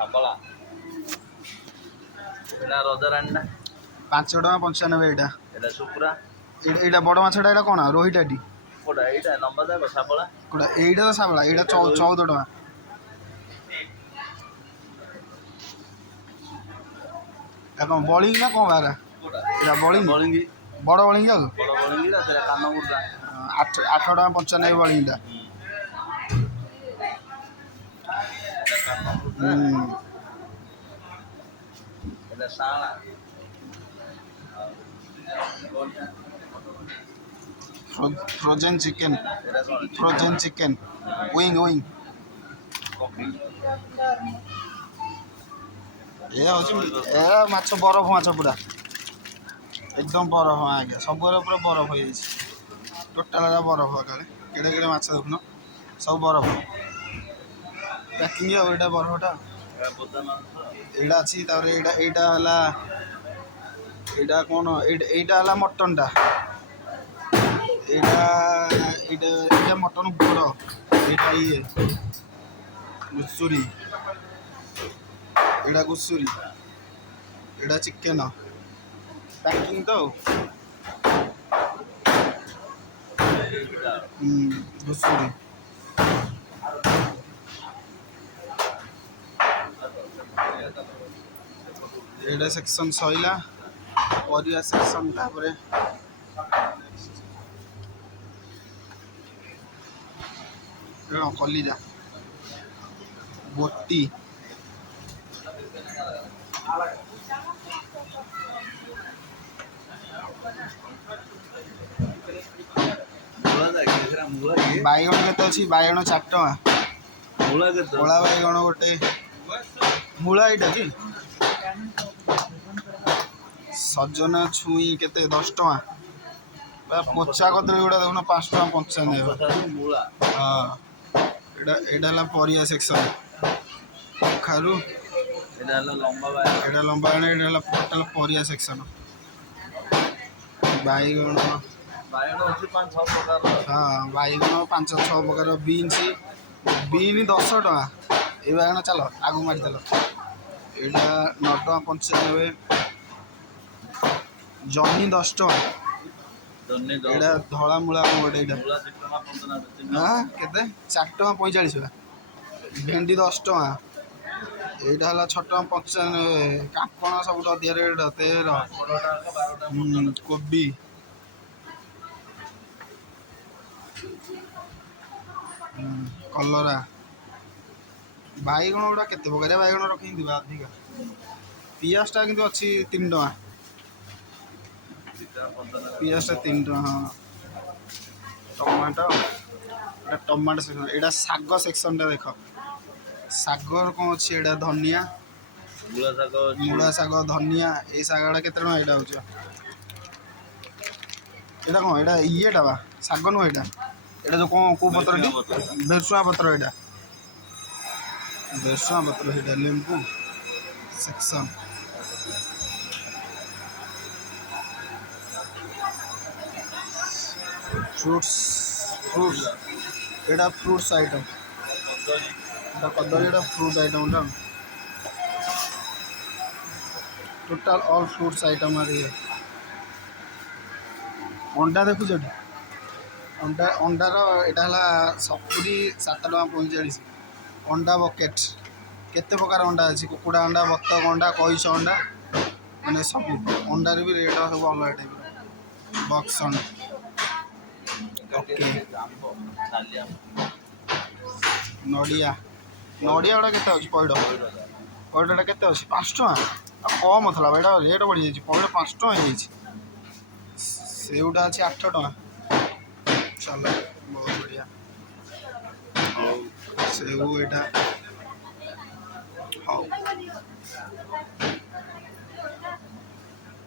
ଶାବଳା ଏଟା ରଜରାଣୀ ନା 5 ଟଙ୍କା 95 ଏଇଟା। ଏଟା ଶୁକୁରା ଏଇଟା ବଡ଼ ମାଛଟା ଏଇଟା କ'ଣ ରୋହିଟାଟି? କୋଉଟା ଏଇଟା ଲମ୍ବା ଯାକ ଶାବଳା କୋଉଟା ଏଇଟା ତ ଶାବଳା ଏଇଟା 14 ଟଙ୍କା। এটা କ'ଣ ବଳିଙ୍ଗି ନା କ'ଣ ବାହାରା? ଏଇଟା ବଳିଙ୍ଗି ବଡ଼ ବଳିଙ୍ଗି ଆଉ ବଡ଼ ବଳିଙ୍ଗିରା ସେଟା କାନ ମୁଣ୍ଡା 8 ଟଙ୍କା 95 ବଳିଙ୍ଗିଟା। ଏଟା ସାଣା ଫ୍ରୋଜେନ୍ ଚିକେନ୍ ଏଟା କ'ଣ ଫ୍ରୋଜେନ୍ ଚିକେନ୍ ୱିଙ୍ଗ କଫି ଏ ହେଉଛି ଏ ମାଛ ବରଫ ମାଛ ପୁରା ଏକଦମ ବରଫ ଆଜ୍ଞା ସବୁଆଡ଼େ ପୁରା ବରଫ ହେଇଯାଇଛି ଟୋଟାଲ ବରଫ କାଳେ କେଡ଼େ କେଡ଼େ ମାଛ ଦେଖୁନ ସବୁ ବରଫ ପ୍ୟାକିଂ ଆଉ ଏଇଟା ବରଫଟା ଏଇଟା ଅଛି ତାପରେ ଏଇଟା ହେଲା ଏଇଟା କ'ଣ ଏଇଟା ହେଲା ମଟନଟା ଏଇଟା ମଟନ ଗୋଡ଼ ଏଇଟା ଇଏ ଘୁଷୁରୀ ଏଇଟା ଘୁଷୁରୀ ଏଇଟା ଚିକେନ ପ୍ୟାକିଂ ତ ଘୁଷୁରୀ ଏଇଟା ସେକ୍ସନ୍ ସଇଲା ପରିବା ସେକ୍ସନ୍ ତାପରେ କଲିଜା ବୋଟି ବାଇଗଣ କେତେ ଅଛି ବାଇଗଣ 4 ଟଙ୍କା କଳା ବାଇଗଣ ଗୋଟେ ମୂଳା ଏଇଟା କି ସଜନା ଛୁଇଁ କେତେ 10 ଟଙ୍କା ପଚା କଦଳୀ ଗୁଡ଼ା ଦେଖୁନ 5 ଟଙ୍କା 95 ହଁ ଏଇଟା ହେଲା ପରିବା ସେକ୍ସନ୍ କଖାରୁ ଏଟା ଲମ୍ବା ବାଇଗଣ ଏଇଟା ହେଲା ଟୋଟାଲ ପରିବା ସେକ୍ସନ୍ ବାଇଗଣ ଅଛି 5-6 ପ୍ରକାର ହଁ ବାଇଗଣ 5-6 ପ୍ରକାର ବିନ୍ସ 10 ଟଙ୍କା ଏଇ ବାଇଗଣ ଚାଲ ଆଗକୁ ମାରି ଚାଲ ଏଇଟା 9 ଟଙ୍କା 95 ଜହ୍ନି 10 ଟଙ୍କା ଏଇଟା ଧଳା ମୂଳା ଗୋଟେ ଏଇଟା କେତେ 4 ଟଙ୍କା 45 ଭେଣ୍ଡି 10 ଟଙ୍କା ଏଇଟା ହେଲା 6 ଟଙ୍କା 95 କାଙ୍କଣ ସବୁଠୁ ଅଧିକା ରେଟ୍ 13 କୋବି କଲରା ବାଇଗଣ ଗୁଡ଼ା କେତେ ପ୍ରକାରିଆ ବାଇଗଣ ରଖିଥିବା ଅଧିକା ପିଆଜଟା କିନ୍ତୁ ଅଛି 3 ଟଙ୍କା ପିଆଜଟା 3 ଟଙ୍କା ହଁ ଟମାଟୋ ଏଇଟା ଟମାଟୋ ସେକ୍ସନ୍ ଏଇଟା ଶାଗ ସେକ୍ସନ୍ଟା ଦେଖ ଶାଗ କ'ଣ ଅଛି ଏଇଟା ଧନିଆ ମୂଳା ଶାଗ ଧନିଆ ଏଇ ଶାଗଟା କେତେ ଟଙ୍କା ଏଇଟା ହେଉଛି ଏଇଟା କ'ଣ ଏଇଟା ଇଏଟା ବା ଶାଗ ନୁହଁ ଏଇଟା ଯେଉଁ କ'ଣ କେଉଁ ପତ୍ରଟି ଭେରସୁଙ୍ଗା ପତ୍ର ଏଇଟା ଭେରସୁଙ୍ଗା ପତ୍ର ସେଇଟା ଲେମ୍ବୁ ସେକ୍ସନ୍ फ्रूट्स एटा फ्रूट्स आइटम एटा कदली एटा fruit item total all fruits item आ रही है अंडा देखु अंडार यहाँ 70 7 टका 45 अंडा बकेट केते प्रकार अंडा अच्छी कुकुड़ा अंडा बतक अंडा कईस अंडा मैंने सब अंडार भी रेट सब अलग टाइप बक्स अंडा ओके नड़िया नड़िया गुड़ा केते अछि पइड पइडटा केते अछि 5 टका कम थला एटा रेट बढ़ी जाई पइड 5 टका हे जाई सेउटा अछि 8 टका चलो बहुत बढ़िया सेउ एटा हाउ